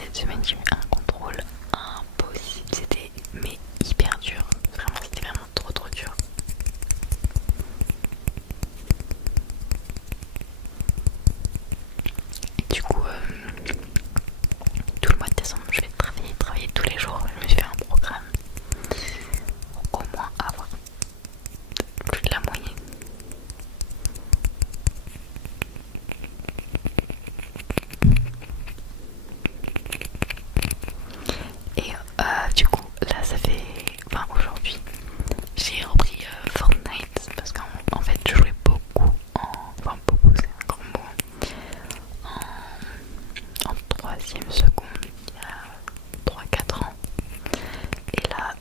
cette semaine j'ai eu un contrôle impossible, c'était mais hyper dur, vraiment c'était vraiment trop dur. Et du coup tout le mois de décembre je vais travailler tous les jours, je me suis fait un programme pour au moins avoir plus de la moyenne. Et du coup là ça fait, enfin aujourd'hui j'ai repris Fortnite parce qu'en fait je jouais beaucoup enfin beaucoup c'est un grand mot, en troisième seconde il y a 3-4 ans. Et là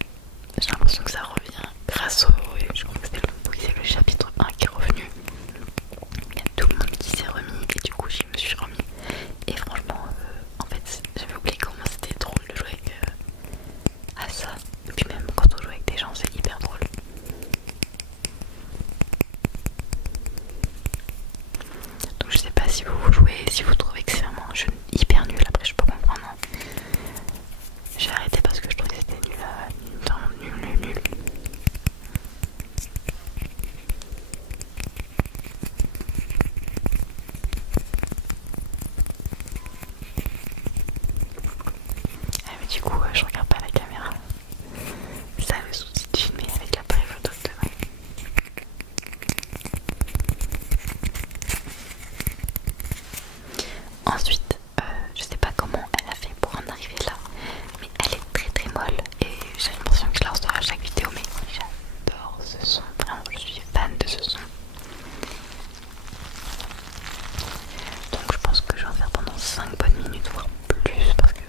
j'ai l'impression que ça revient grâce au, je crois que c'est le chapitre 1 qui est revenu. Il y a tout le monde qui s'est remis et du coup je me suis remis. Et franchement en fait j'avais oublié comment c'était drôle de jouer à ça. Et puis même quand on joue avec des gens c'est hyper drôle. Donc je sais pas si vous jouez, si vous trouvez que c'est vraiment un jeu hyper nul, après je peux comprendre. J'ai arrêté parce que je trouvais que c'était nul, nul. Ah mais du coup je regarde pas la caméra. Ça le souci de filmer avec l'appareil photo de demain. Ensuite, je sais pas comment elle a fait pour en arriver là, mais elle est très molle et j'ai l'impression que je la ressors à chaque vidéo, mais j'adore ce son, vraiment je suis fan de ce son. Donc je pense que je vais en faire pendant 5 bonnes minutes, voire plus, parce que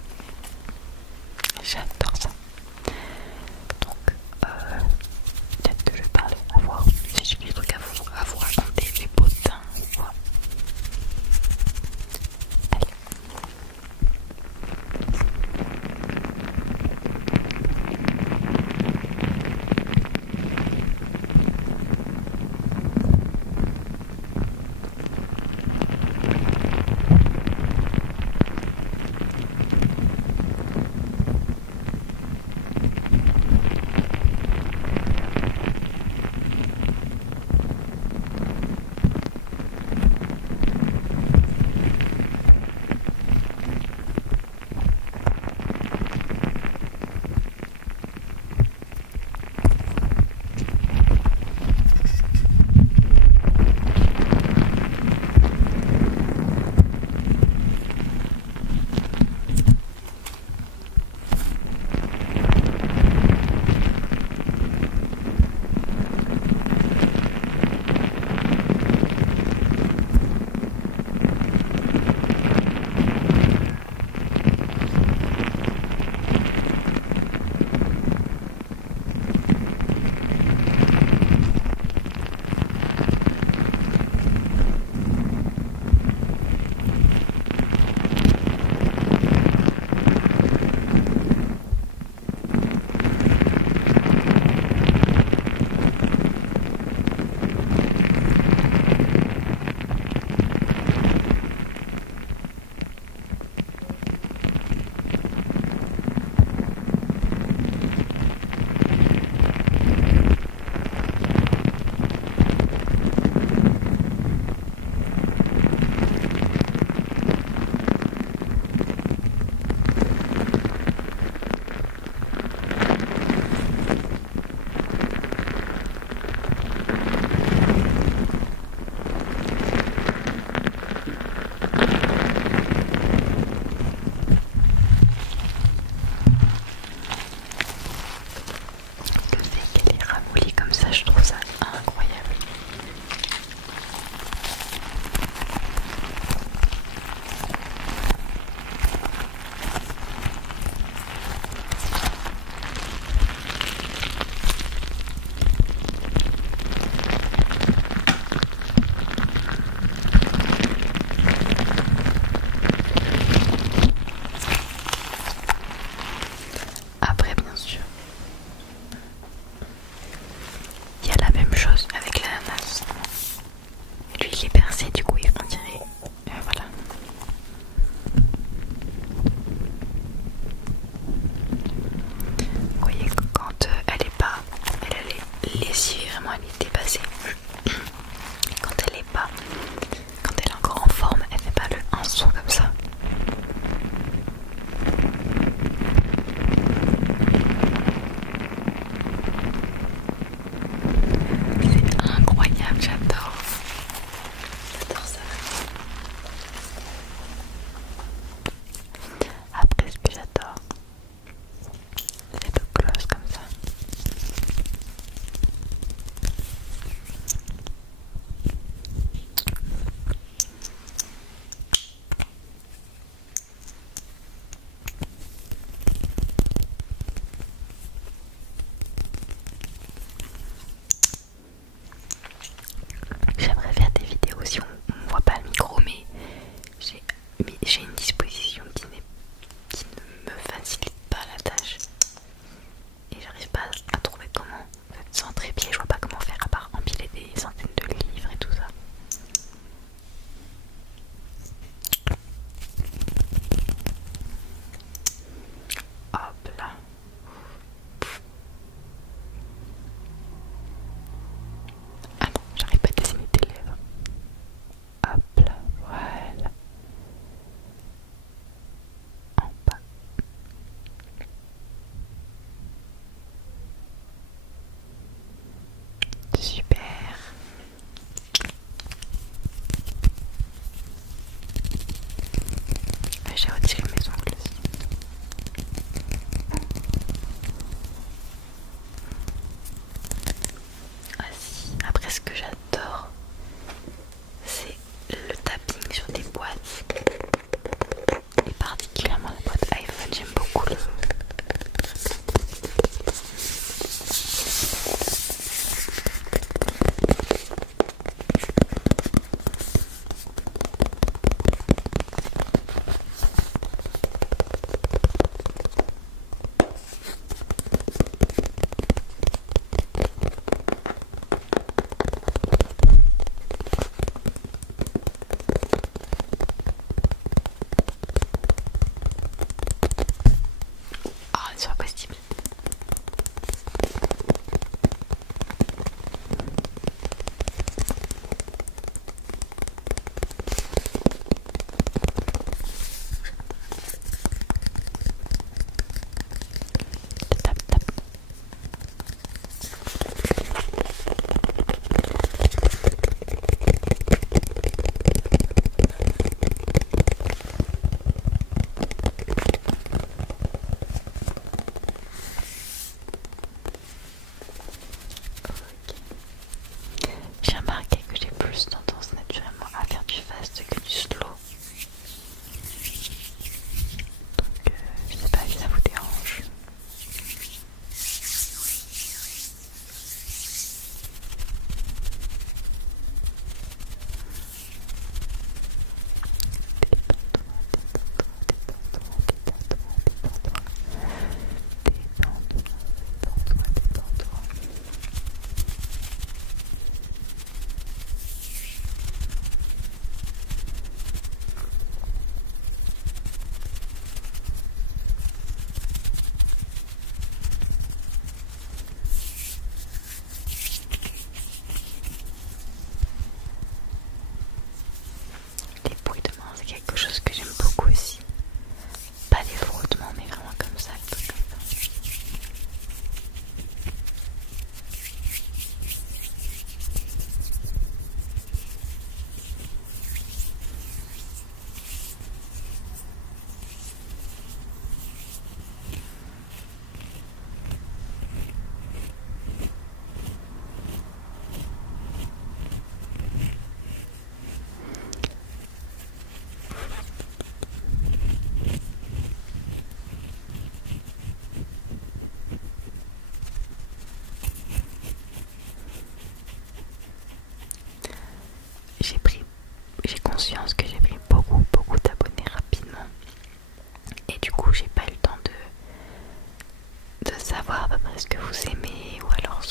ce que vous aimez ou alors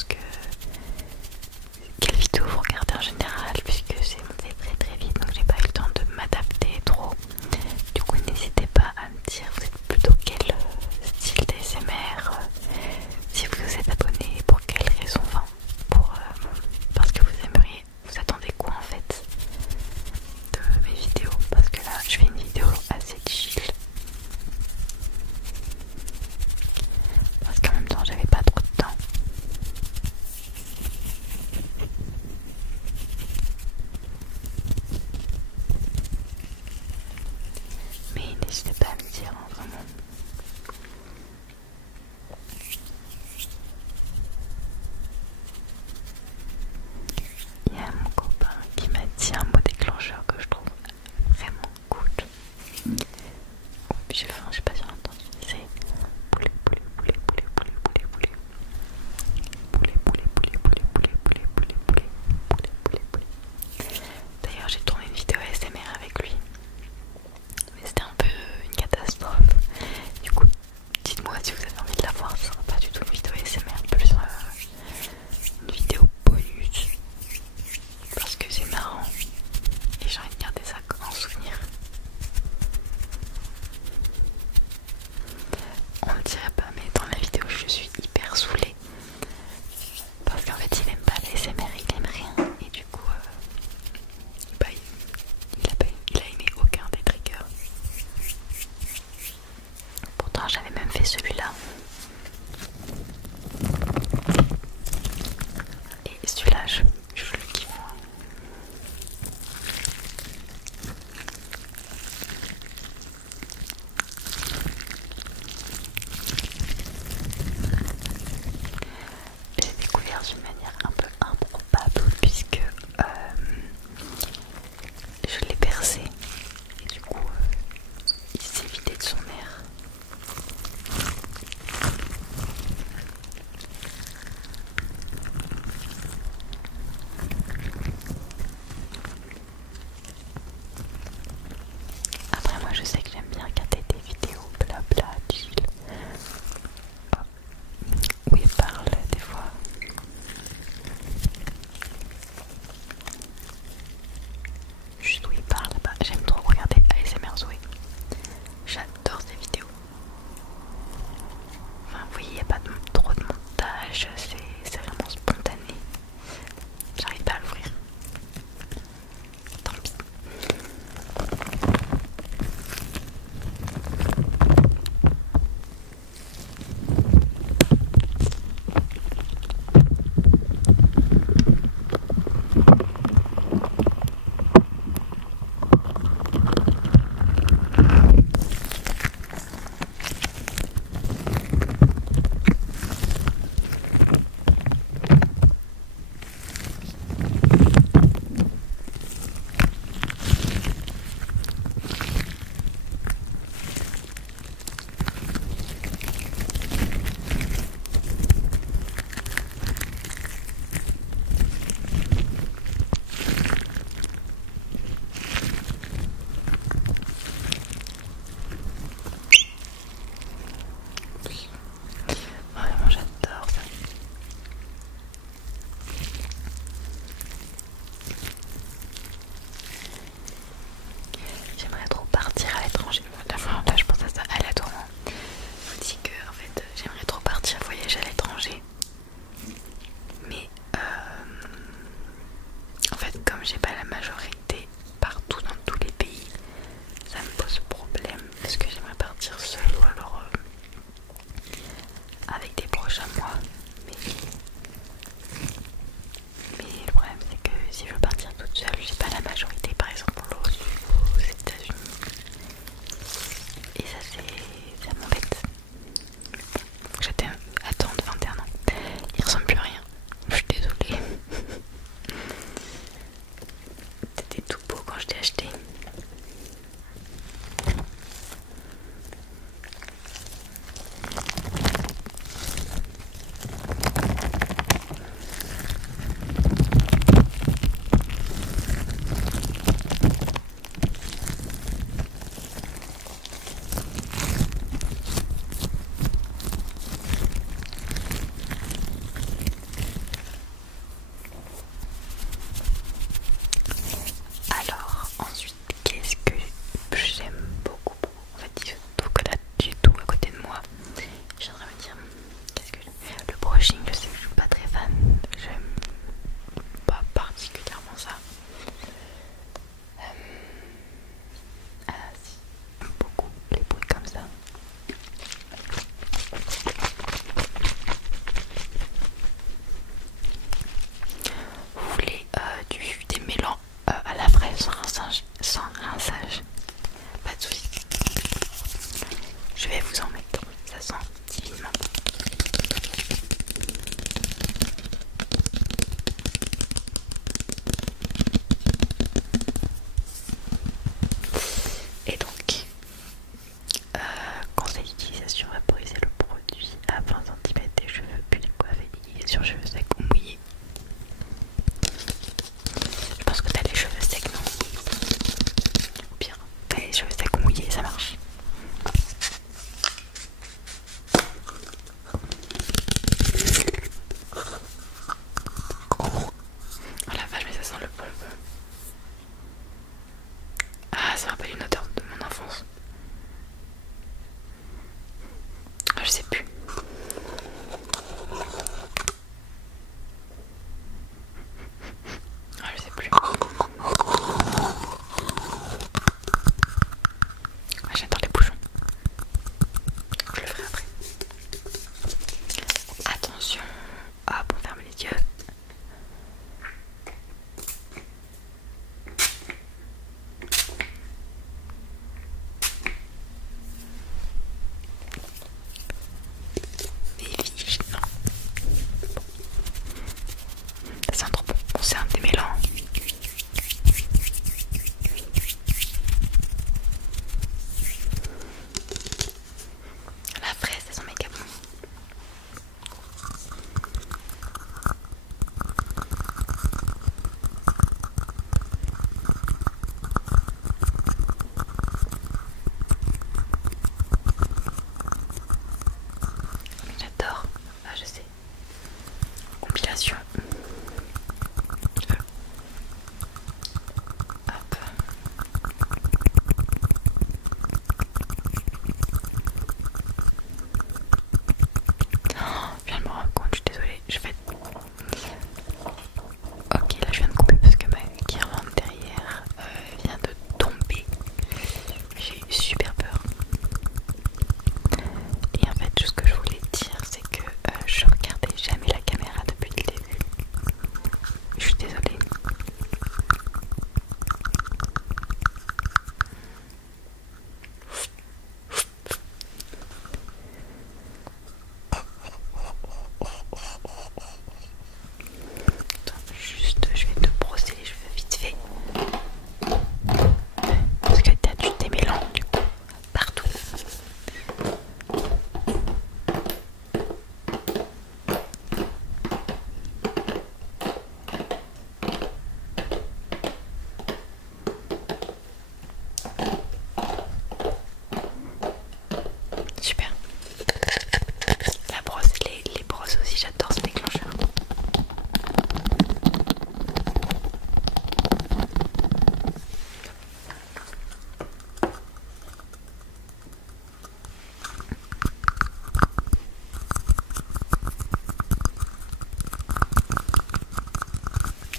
quelle vidéo vous regardez en général, puisque c'est monté très très vite donc j'ai pas eu le temps de m'adapter trop. Du coup n'hésitez pas à me dire vous êtes plutôt quel style d'ASMR, si vous vous êtes abonné, pour quelle raison, enfin parce que vous aimeriez, vous attendez quoi en fait de mes vidéos, parce que là je fais une vidéo assez chill parce qu'en même temps j'avais pas trop de temps. Mais n'hésitez pas à me dire, hein, vraiment. Il y a mon copain qui m'a dit un mot déclencheur que je trouve vraiment cool. Oh, puis j'ai faim, je sais pas si on entend. C'est poulet, poulet, poulet, poulet, poulet, poulet, poulet. Poulet, poulet, poulet, poulet, poulet, poulet, poulet, poulet, poulet, poulet, poulet. D'ailleurs, j'ai tourné une vidéo ASMR avec lui. Mais c'était un peu une catastrophe. Du coup, dites-moi si vous avez envie de la voir. Ce sera pas du tout une vidéo ASMR, plus une vidéo bonus. Parce que c'est marrant. Et j'ai envie de garder ça comme un souvenir. On ne dirait pas, mais dans la vidéo, je suis hyper saoulée. Parce qu'en fait, il aime pas l'ASMR, il aime rien. Et du coup, bah, il a aimé aucun des triggers. Pourtant j'avais même fait celui-là. Et celui-là je le kiffe. J'ai découvert d'une manière un peu improbable puisque je l'ai percé. Et du coup il s'est vidé de son air. vais vous en mettre, ça sent divinement. Et donc, conseil d'utilisation, vaporiser le produit à 20 cm des cheveux, puis coiffer sur cheveux secs ou mouillés. Je pense que t'as les cheveux secs, non? Ou pire, t'as les cheveux secs ou mouillés, ça marche. Oh la vache, mais ça sent le bonbon. Ah, ça rappelle une odeur de mon enfance. Ah, je sais plus. Ah, je sais plus. Ah, j'adore les bouchons. Je le ferai après. Attention. Hop, on ferme les yeux. Non. Ça sent trop bon. Bon, c'est un démêlant. La fraise, elles sont méga bon. J'adore. Ah, je sais. Compilation. Hop. Je viens de me rendre compte, je suis désolée. Je vais. Ok, là je viens de couper parce que ma guirlande derrière vient de tomber. J'ai eu super peur. Et en fait, tout ce que je voulais dire, c'est que je regardais jamais la caméra depuis le début. Je suis désolée. Attends, juste, je vais te brosser les cheveux vite fait. Parce que t'as du démêlant du coup partout. Super. La brosse, les brosses aussi, j'adore ce déclencheur.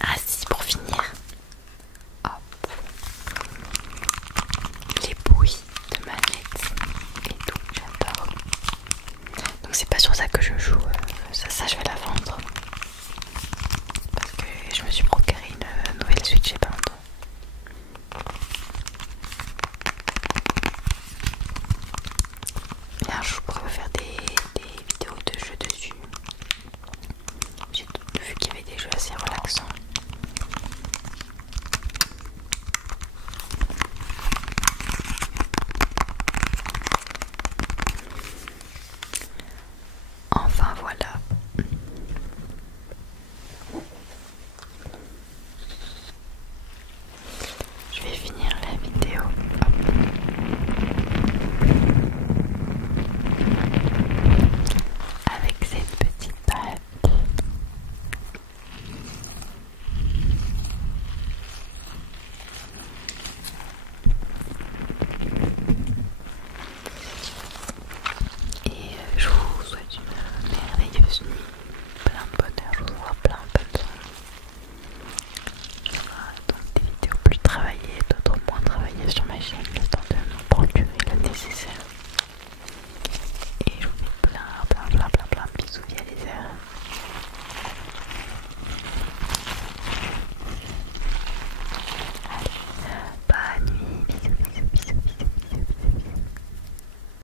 Ah si, pour finir. Hop. Les bruits de manette et tout, j'adore. Donc c'est pas sur ça que je joue, ça je vais la vendre.